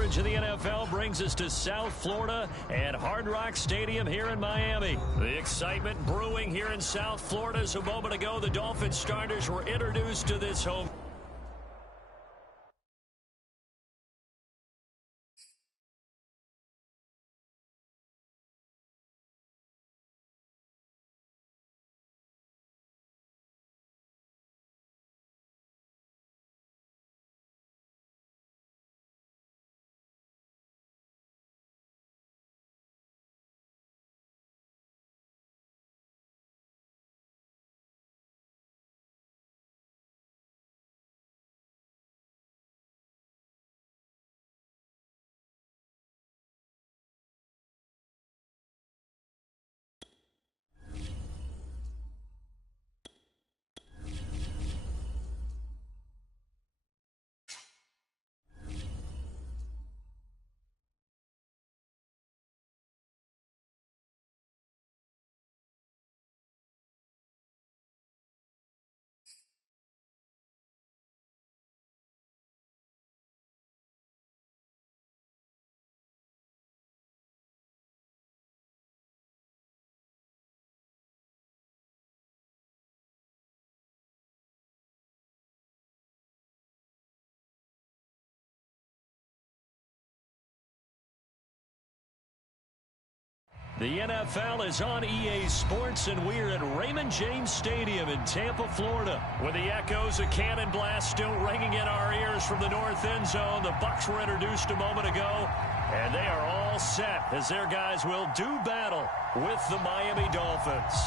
coverage of the NFL brings us to South Florida and Hard Rock Stadium here in Miami. The excitement brewing here in South Florida as a moment ago the Dolphins starters were introduced to this home. The NFL is on EA Sports, and we're at Raymond James Stadium in Tampa, Florida. With the echoes of cannon blast still ringing in our ears from the north end zone, the Bucs were introduced a moment ago, and they are all set as their guys will do battle with the Miami Dolphins.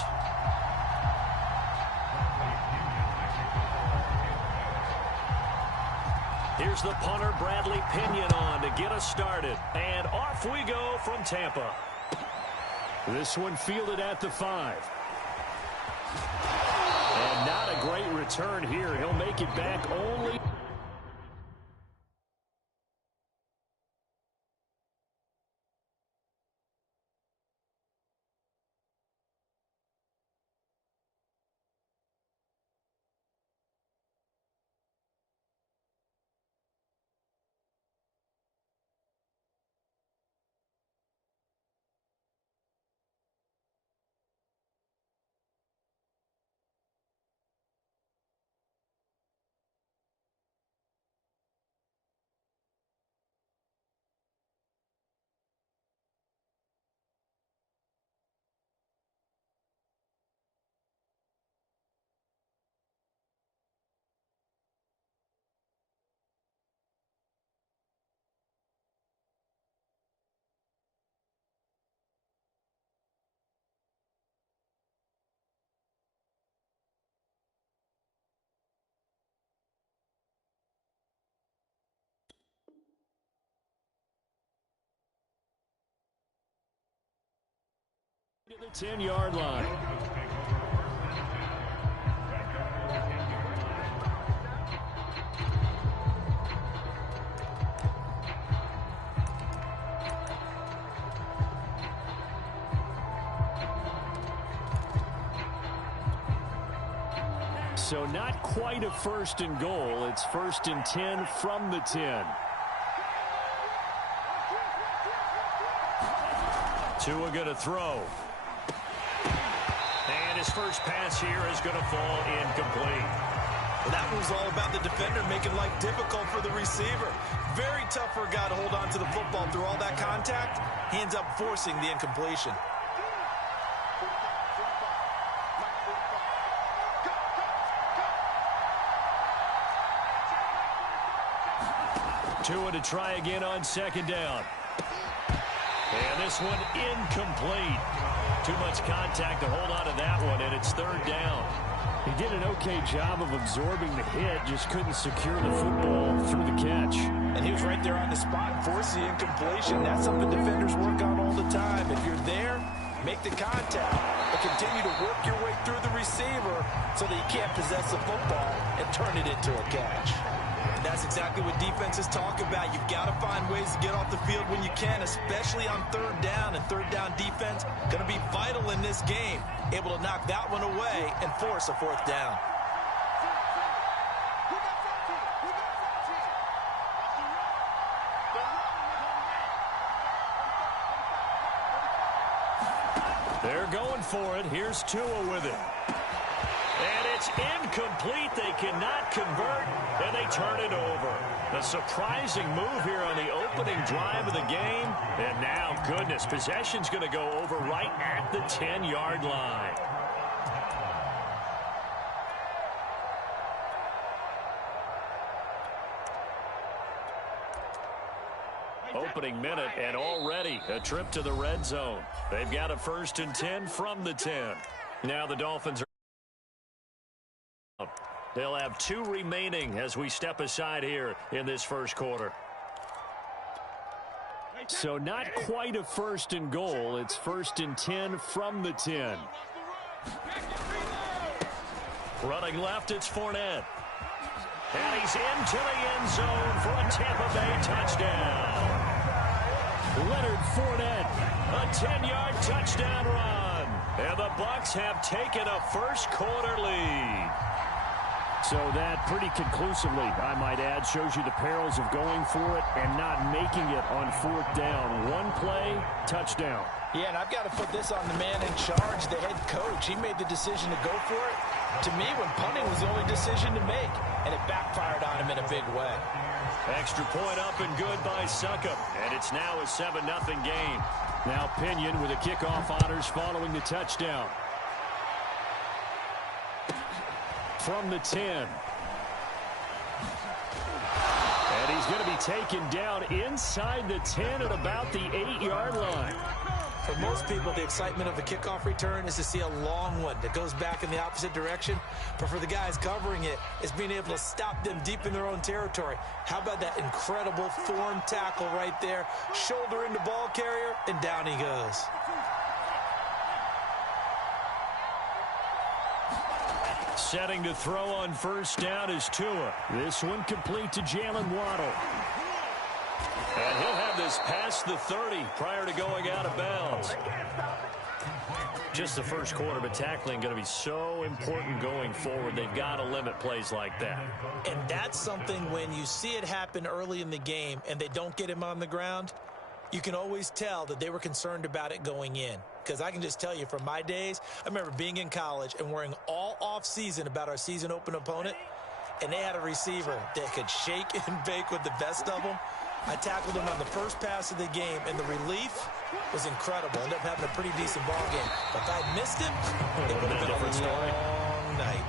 Here's the punter, Bradley Pinion, on to get us started. And off we go from Tampa. This one fielded at the 5. And not a great return here. He'll make it back only. To the 10-yard line. So not quite a first and goal. It's first and 10 from the 10. Tua going to throw. And his first pass here is going to fall incomplete. Well, that was all about the defender making life difficult for the receiver. Very tough for a guy to hold on to the football through all that contact. He ends up forcing the incompletion. Tua to try again on second down. And this one incomplete. Too much contact to hold on to that one, and it's third down. He did an okay job of absorbing the hit, just couldn't secure the football through the catch. And he was right there on the spot and forced the incompletion. That's something defenders work on all the time. If you're there, make the contact, but continue to work your way through the receiver so that you can't possess the football and turn it into a catch. And that's exactly what defenses talk about. You've got to find ways to get off the field when you can, especially on third down. And third down defense going to be vital in this game. Able to knock that one away and force a fourth down. They're going for it. Here's Tua with it. And it's incomplete. They cannot convert, and they turn it over. A surprising move here on the opening drive of the game. And now, goodness, possession's going to go over right at the 10-yard line. Opening minute, and already a trip to the red zone. They've got a 1st and 10 from the 10. Now the Dolphins are out. They'll have 2 remaining as we step aside here in this first quarter. So not quite a 1st and goal. It's 1st and 10 from the 10. Running left, it's Fournette. And he's into the end zone for a Tampa Bay touchdown. Leonard Fournette, a 10-yard touchdown run. And the Bucs have taken a first quarter lead. So that pretty conclusively, I might add, shows you the perils of going for it and not making it on 4th down. One play, touchdown. Yeah, and I've got to put this on the man in charge, the head coach. He made the decision to go for it. To me, when punting was the only decision to make, and it backfired on him in a big way. Extra point up and good by Succop, and it's now a 7-0 game. Now Pinion with the kickoff honors following the touchdown. From the 10. And he's going to be taken down inside the 10 at about the 8-yard line. For most people, the excitement of a kickoff return is to see a long one that goes back in the opposite direction. But for the guys covering it, it's being able to stop them deep in their own territory. How about that incredible form tackle right there? Shoulder into ball carrier, and down he goes. Setting to throw on 1st down is Tua. This one complete to Jalen Waddle. And he'll have this past the 30 prior to going out of bounds. Just the first quarter, but tackling going to be so important going forward. They've got to limit plays like that. And that's something when you see it happen early in the game and they don't get him on the ground, you can always tell that they were concerned about it going in. Because I can just tell you from my days, I remember being in college and worrying all off-season about our season open opponent, and they had a receiver that could shake and bake with the best of them. I tackled him on the first pass of the game, and the relief was incredible. Ended up having a pretty decent ball game. But if I'd missed him, it would have been a long night.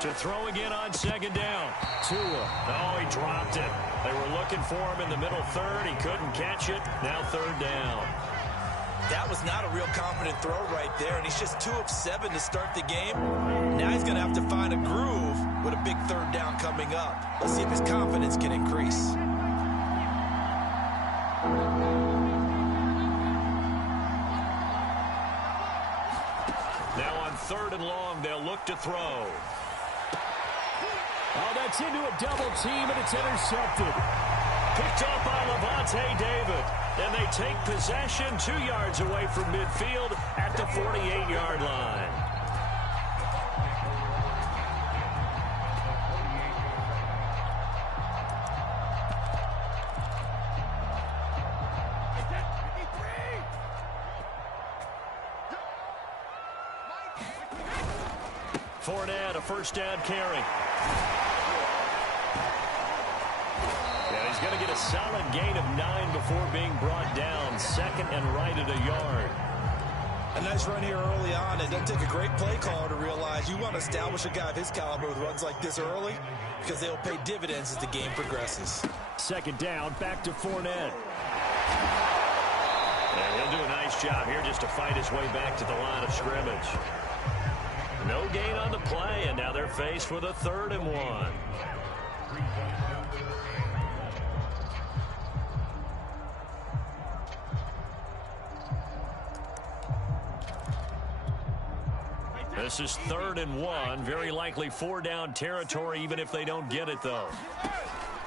To throw again on 2nd down. Tua. Oh, he dropped it. They were looking for him in the middle 3rd. He couldn't catch it. Now 3rd down. That was not a real confident throw right there, and he's just 2 of 7 to start the game. Now he's going to have to find a groove with a big 3rd down coming up. Let's see if his confidence can increase. Now on 3rd and long, they'll look to throw. Oh, that's into a double team, and it's intercepted. Picked up by Levante David. And they take possession 2 yards away from midfield at the 48-yard line. Fournette, a 1st down carry. He's going to get a solid gain of 9 before being brought down. 2nd and right at a yard. A nice run here early on. It doesn't take a great play caller to realize you want to establish a guy of his caliber with runs like this early because they'll pay dividends as the game progresses. 2nd down, back to Fournette. And he'll do a nice job here just to fight his way back to the line of scrimmage. No gain on the play, and now they're faced with a 3rd and 1. This is 3rd and 1. Very likely 4-down territory, even if they don't get it, though.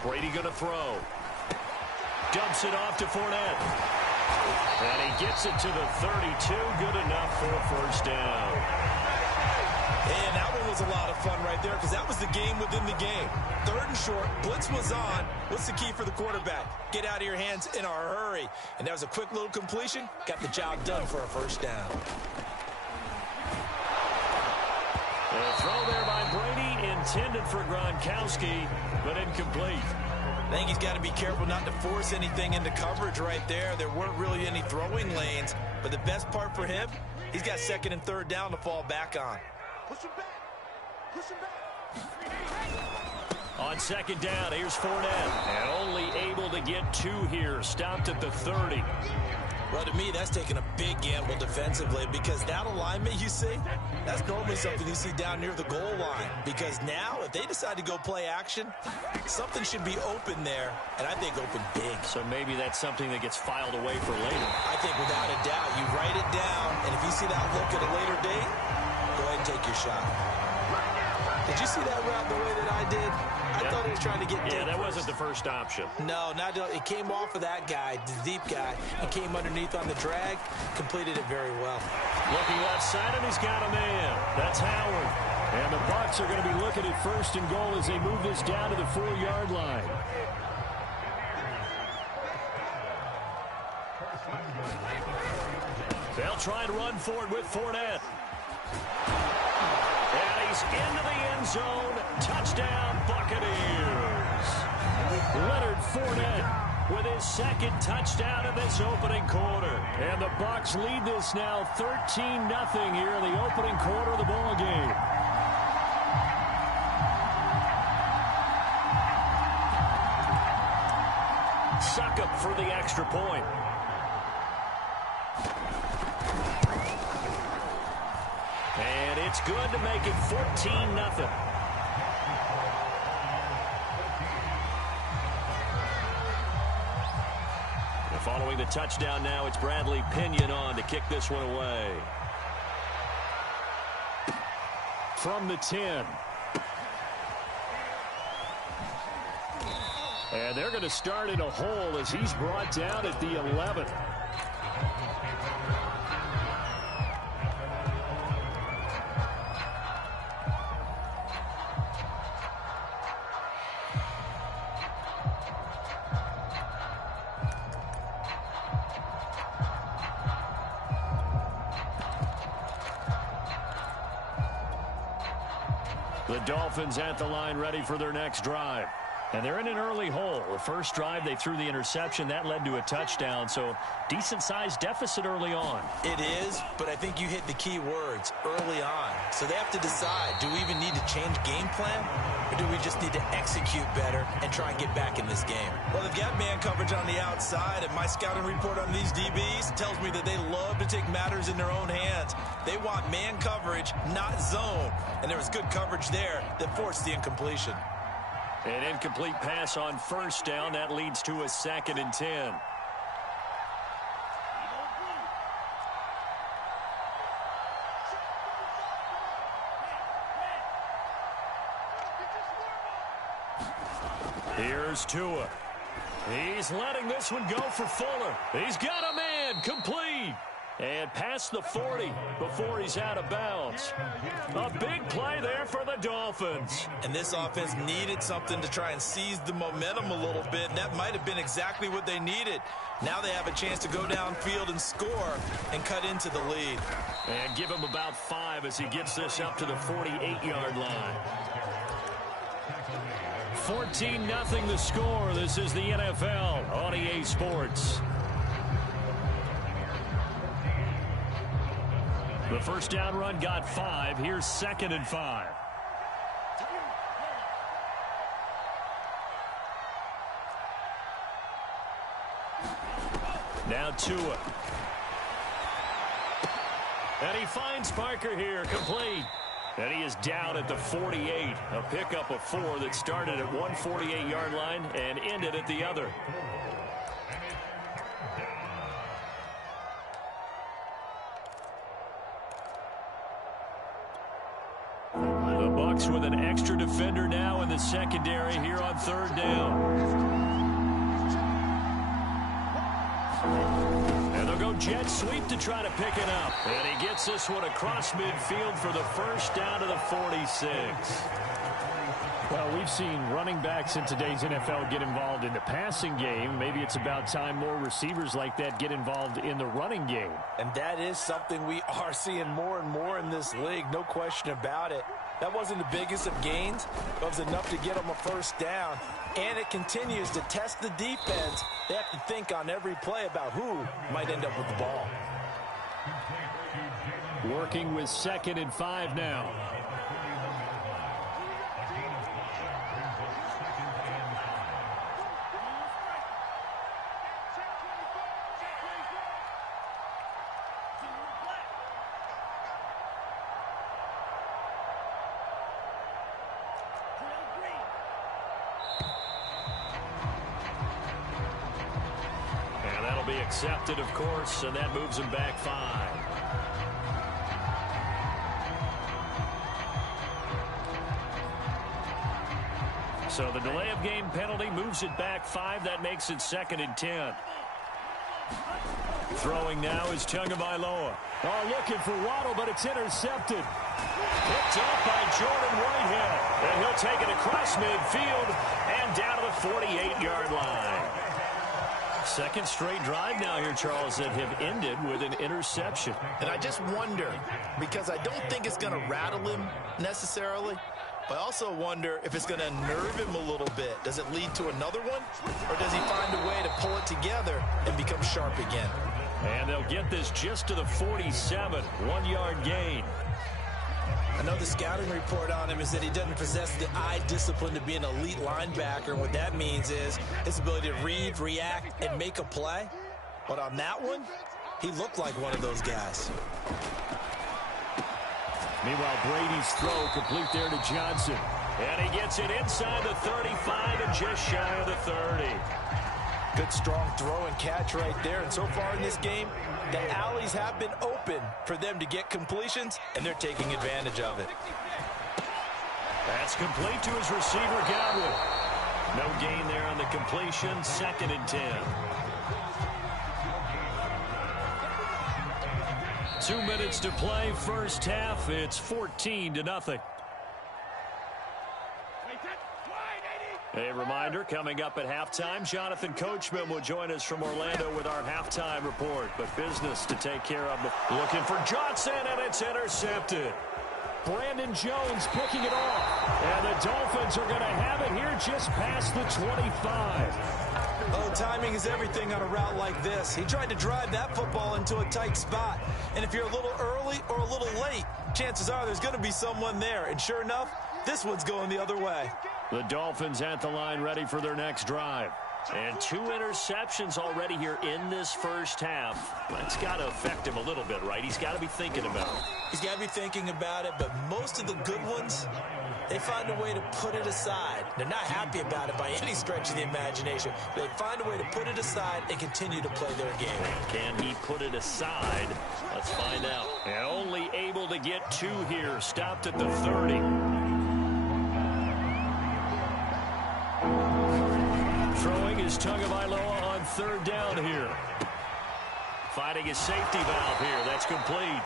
Brady going to throw. Dumps it off to Fournette. And he gets it to the 32. Good enough for a 1st down. And that one was a lot of fun right there because that was the game within the game. 3rd and short, blitz was on. What's the key for the quarterback? Get out of your hands in a hurry. And that was a quick little completion. Got the job done for a first down. A throw there by Brady, intended for Gronkowski, but incomplete. I think he's got to be careful not to force anything into coverage right there. There weren't really any throwing lanes, but the best part for him, he's got 2nd and 3rd down to fall back on. Push him back. Push him back. On 2nd down, here's Fournette. And only able to get 2 here. Stopped at the 30. Well, to me, that's taking a big gamble defensively because that alignment you see, that's normally something you see down near the goal line. Because now, if they decide to go play action, something should be open there, and I think open big. So maybe that's something that gets filed away for later. I think without a doubt, you write it down, and if you see that look at a later date, go ahead and take your shot. Did you see that route the way that I did? I thought he was trying to get deep. Yeah, that wasn't the first option. No, it came off of that guy, the deep guy, and came underneath on the drag, completed it very well. Looking left side, and he's got a man. That's Howard. And the Bucs are going to be looking at 1st and goal as they move this down to the 4-yard line. They'll try and run for it with Fournette. And he's into the end zone. Touchdown, Buccaneers. Leonard Fournette with his 2nd touchdown in this opening quarter. And the Bucs lead this now 13-0 here in the opening quarter of the ball game. Succop for the extra point. And it's good to make it 14-0. Following the touchdown now, it's Bradley Pinion on to kick this one away. From the 10. And they're going to start in a hole as he's brought down at the 11. The Dolphins at the line ready for their next drive. And they're in an early hole. The first drive, they threw the interception. That led to a touchdown, so decent-sized deficit early on. It is, but I think you hit the key words, early on. So they have to decide, do we even need to change game plan, or do we just need to execute better and try and get back in this game? Well, they've got man coverage on the outside, and my scouting report on these DBs tells me that they love to take matters in their own hands. They want man coverage, not zone. And there was good coverage there that forced the incompletion. An incomplete pass on first down. That leads to a 2nd and 10. Here's Tua. He's letting this one go for Fuller. He's got a man, complete. And past the 40 before he's out of bounds. A big play there for the Dolphins. And this offense needed something to try and seize the momentum a little bit, and that might have been exactly what they needed. Now they have a chance to go downfield and score and cut into the lead. And give him about 5 as he gets this up to the 48-yard line. 14-0 the score. This is the NFL on EA Sports. The first down run got 5. Here's 2nd and 5. Now Tua. And he finds Parker here, complete. And he is down at the 48. A pickup of 4 that started at one 48-yard line and ended at the other. The Bucs with an extra defender now in the secondary here on 3rd down. And they're They'll go jet sweep to try to pick it up. And he gets this one across midfield for the first down to the 46. Well, we've seen running backs in today's NFL get involved in the passing game. Maybe it's about time more receivers like that get involved in the running game. And that is something we are seeing more and more in this league, no question about it. That wasn't the biggest of gains, but it was enough to get them a first down. And it continues to test the defense. They have to think on every play about who might end up with the ball. Working with 2nd and 5 now. Be accepted, of course, and that moves him back 5. So the delay of game penalty moves it back 5. That makes it 2nd and 10. Throwing now is Tagovailoa. Oh, looking for Waddle, but it's intercepted. Picked up by Jordan Whitehead. And he'll take it across midfield and down to the 48-yard line. Second straight drive now here, Charles, that have ended with an interception. And I just wonder, because I don't think it's going to rattle him necessarily, but I also wonder if it's going to unnerve him a little bit. Does it lead to another one? Or does he find a way to pull it together and become sharp again? And they'll get this just to the 47, 1-yard gain. I know the scouting report on him is that he doesn't possess the eye discipline to be an elite linebacker. And what that means is his ability to read, react, and make a play. But on that one, he looked like one of those guys. Meanwhile, Brady's throw complete there to Johnson. And he gets it inside the 35 and just shy of the 30. Good strong throw and catch right there. And so far in this game, the alleys have been open for them to get completions, and they're taking advantage of it. That's complete to his receiver, Godwin. No gain there on the completion. 2nd and 10. 2 minutes to play. First half. It's 14-0. A reminder, coming up at halftime, Jonathan Coachman will join us from Orlando with our halftime report. But business to take care of. Looking for Johnson, and it's intercepted. Brandon Jones picking it off. And the Dolphins are going to have it here just past the 25. Oh, timing is everything on a route like this. He tried to drive that football into a tight spot. And if you're a little early or a little late, chances are there's going to be someone there. And sure enough, this one's going the other way. The Dolphins at the line ready for their next drive. And 2 interceptions already here in this first half. That's got to affect him a little bit, right? He's got to be thinking about it. He's got to be thinking about it, but most of the good ones, they find a way to put it aside. They're not happy about it by any stretch of the imagination. They find a way to put it aside and continue to play their game. Can he put it aside? Let's find out. And only able to get 2 here. Stopped at the 30. Throwing is Tagovailoa on 3rd down here. Finding his safety valve here. That's complete.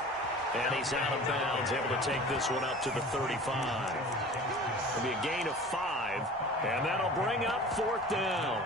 And he's out of bounds, able to take this one up to the 35. It'll be a gain of 5, and that'll bring up 4th down.